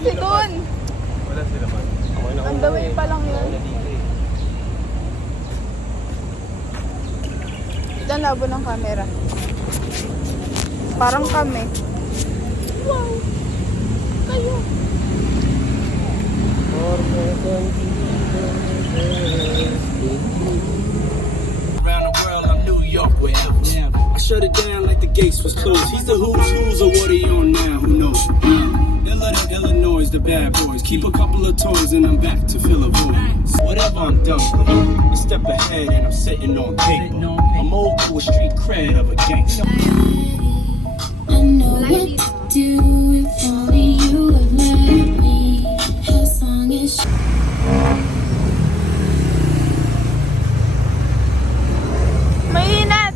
kasi dun. Wala sila man. On the way pa lang yun. Diyan labo ng camera. Parang kami. Wow! Kayo! Around the world, I'm New York, wherever. I shut it down like the gates was closed. He's the who's, or what are you on now? Who knows? Illa to Illinois, the bad boys. Keep a couple of toys and I'm back to fill a void. Whatever I'm done, a step ahead and I'm sitting on paper. I'm old with street cred of a gangster. I know what to do if only you would let me. As long as Mainit!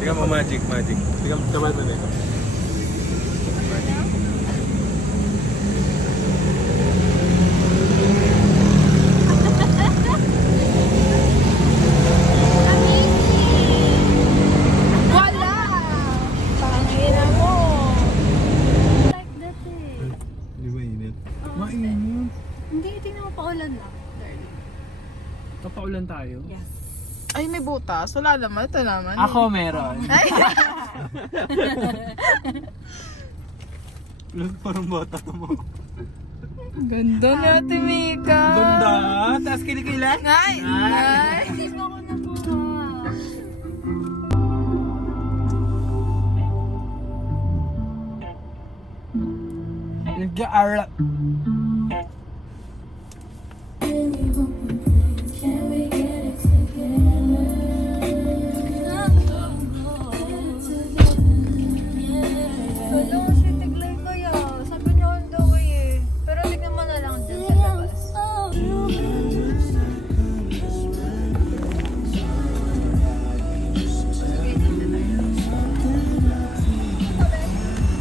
Tingnan mo magic. Tingnan mo naman mo nito. Magic. Wala! Pangina mo! Like that eh. Di ba init? Mainit. Hindi, tingnan mo paulan lang. Darling. Papaulan tayo. Yes. Ay, may butas. Wala naman. Ito naman. Ako meron. Ay! Parang bata mo. Ganda ni Ate Mika. Ganda. Taas kilikila. Ay! Ay! Hindi mo ako nakuha. Nag-aarap. really hope and pray, can we get it together? Wala kasi tiglay kaya. Sabi niya on the way eh. Pero tignan mo na lang dyan sa labas.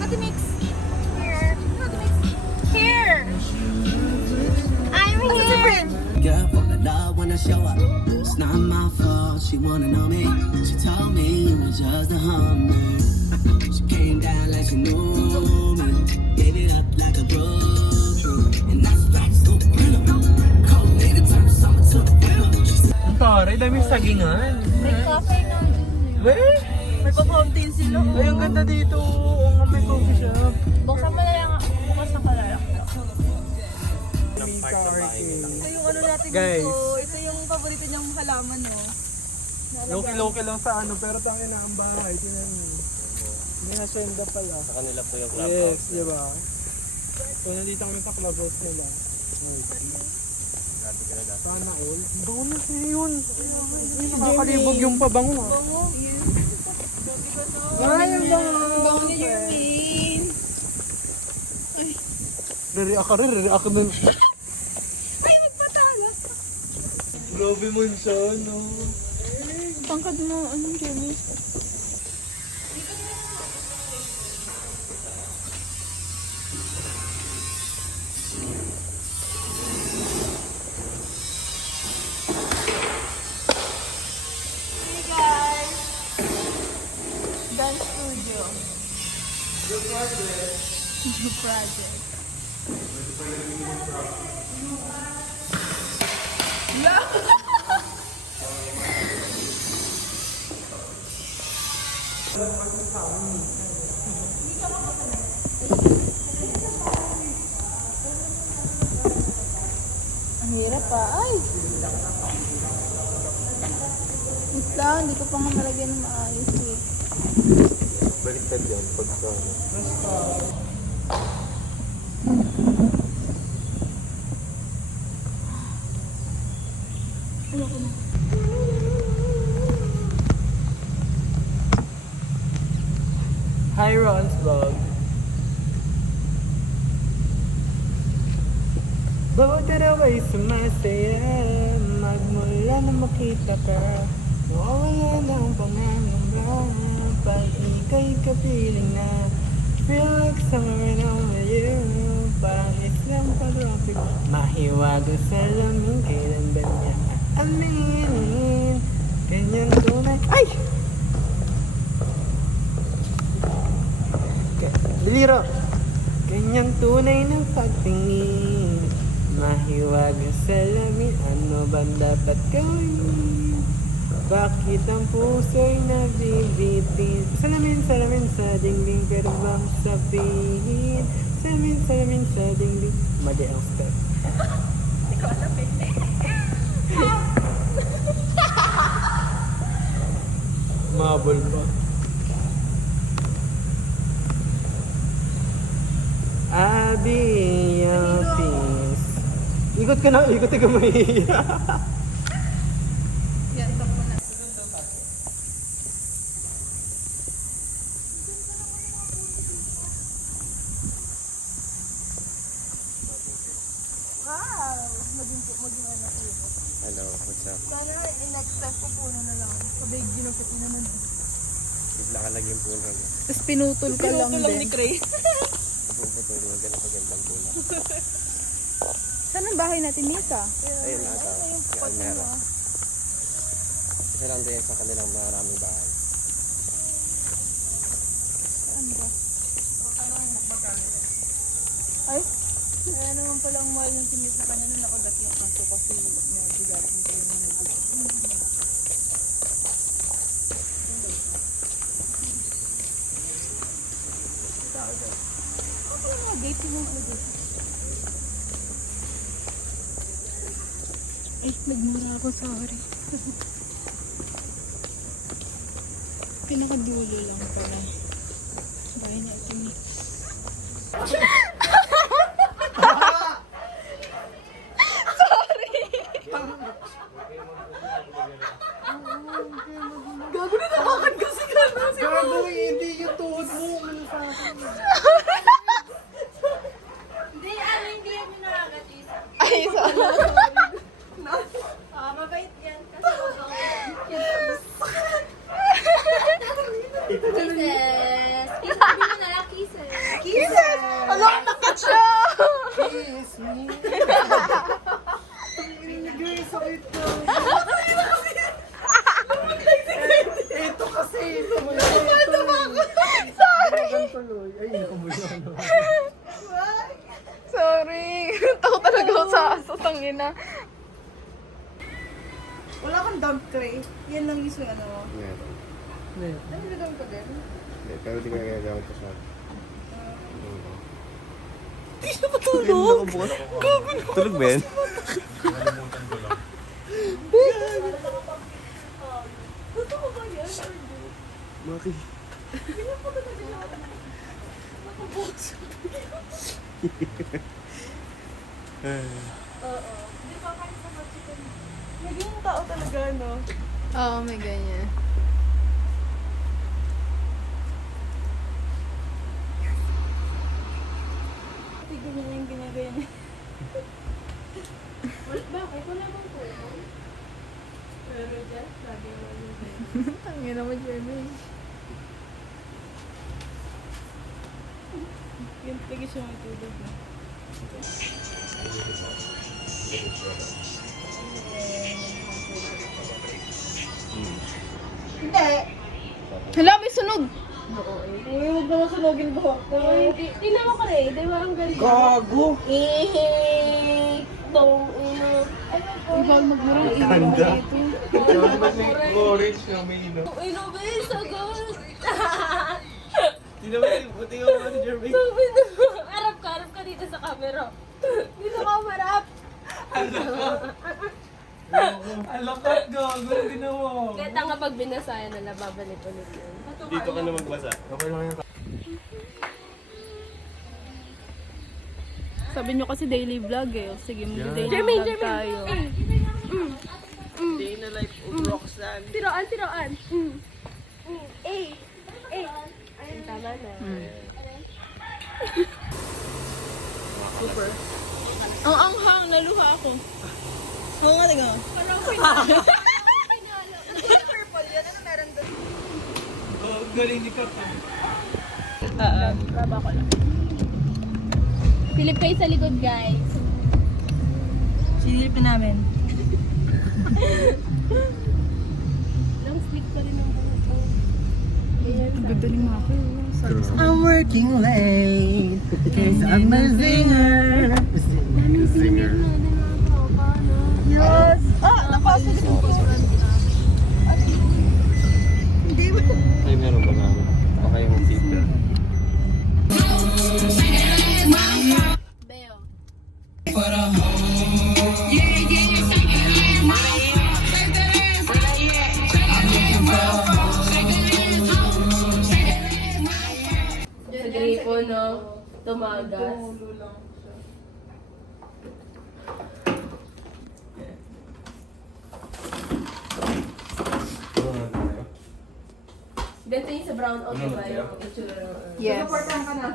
Ate Mix! Here! Ate Mix! Here! I'm here! Girl, fall in love when I show up. It's not my fault. She wanna know me. She told me you were just a hummer. She came down like she knew me. Gave it up like a broke. And that's like so real. Cold nigga turn summer to winter. Pare, daming sagingan. May cafe na dyan eh. Eh, May pa-fountain sila. ay, ang ganda dito. Oo nga, may coffee shop. Buksan mo na yung bukas na kalalak. Mika Arcade. Ito yung ano natin Guys. dito. Ito yung paborito niyang halaman, no? Loki-loki lang sa ano, pero tangin na ang bahay. Tinan mo. May hasyenda pala. Sa kanila po yung Yes, di ba? So, nandito kami sa clubhouse nila. Grabe ka na dati. Sana all. Bango na siya yun. Ay, nakakalibog yung pabango ah. Bango. Yes. Ay, ang bango. Bango ni Jermaine. Rereact ka nun. Ay, magpatalas. Grabe mo siya, no? Tangkad mo. Anong Jamie? Hey guys! Dance studio. New project. Ang hirap pa. Ay! Wait lang, hindi ko pa nga malagyan ng maayos eh. Baliktad yan. Pagka Hi, Ron's vlog. Bawat araw ay sumasaya. Magmula na makita ka, mawawala na ang pangangamba. Pag ika'y kapiling na, feel like summer now with you. Parang islang pa-tropic, mahiwago sa lamig. Kailan ba niya aaminin? Ganyan tunay. Ay! liro. Ganyang tunay ng pagtingin, mahiwaga sa lamin, ano ba dapat gawin? Bakit ang puso'y nabibitin? Salamin sa dingding, pero bang sabihin? Salamin sa dingding. Mali ang step. Hindi ko alam eh. Mabol pa. Abiyapis. Ikot ka na, ikot ka mahiya. Yan, talk mo na. Hello, what's up? Sana in-next step ko puno na lang. Sabay ginupit niya naman. Bigla ka lagi yung puno mo. Tapos pinutol ka lang din. Cray. Puputulong mo, ganun kagandang puno. Saan ang bahay natin, Misa? Ayun ata, si Almera. Isa lang din sa kanilang maraming bahay. Saan ba? Ay? Kaya naman palang mahal yung tinis na kanya na nakagat yung aso kasi nabigatin ko yung mga gusto. Okay nga, gate yung mga gusto. Ay, nagmura ako, sorry. Pinakadulo lang pala. Bahay na ito ni. Gago na naman kasi ka na. Gago, hindi yung tuhod mo. Ano sa akin? Hindi, hindi yan yung nakakatis. Ay, sorry. Mabait yan kasi Kisses! Kisses! Sabi mo na lang, kisses! Kisses! Ano, nakat siya! Kiss me. Ang inigay, sakit ko. Ito kasi, ito mo na ito. Sorry. Ay, kumulo. Sorry. Tako talaga ako sa aso, tangina. Wala kang dump tray. Yan lang yung ano mo. Meron. Nalagam ko din. Hindi, pero di ko nagagamit ko sa Tulog. Tulog ba yan? Totoo ba yan? Maki. Oo. Di ba kahit sa chicken? Naging tao talaga, no? Oo, may ganyan. Tignan niya yung ginagaya niya. Bakit? Wala bang po? Pero dyan, lagi naman yung Tangina mo, Jeremy. yung lagi siya matulog na. Hindi. Hala, may sunog! Uy, huwag naman sunogin buhok ko. Tingnan mo ka rin, di ba ang ganda? Gago. Ay, bawal magmura ng ilaw Ganda. dito. Ba't may orange na may ino? Uy, no, babe, so good. Hindi naman, buti yung ano, Jermaine. Arap ka dito sa camera. Dito ka umarap. Ang lakat, gago. Hindi na mo. Kaya tanga pag binasaya na babalik ulit yun. Dito ka na magbasa. Okay lang yan. Sabi nyo kasi daily vlog eh. O, sige, mag-daily Jermaine, vlog tayo. Day na life of Roxanne. Tiroan. Eh. Ayun, tama na. Super. Ang anghang, naluha ako. Oo nga, tiga. Parang pinalo. Purple yan. Ano meron doon? Oh, galing ni Papa. Grab ako lang. Silip kayo sa likod, guys. Silipin namin. Long sleep pa rin ang buhok ko. Ang ganda ni Maki. Sabi sa I'm working late cause I'm a singer. Singer. Yes! Ah! Napasok ko po. Hindi ba? Ay, meron ba nga? Baka yung seatbelt. Beo. Sa gripo, no? Tumagas. Ulo lang siya. Ganito yung sa brown out, diba? Yung itsura. Yes. Supportan ka na.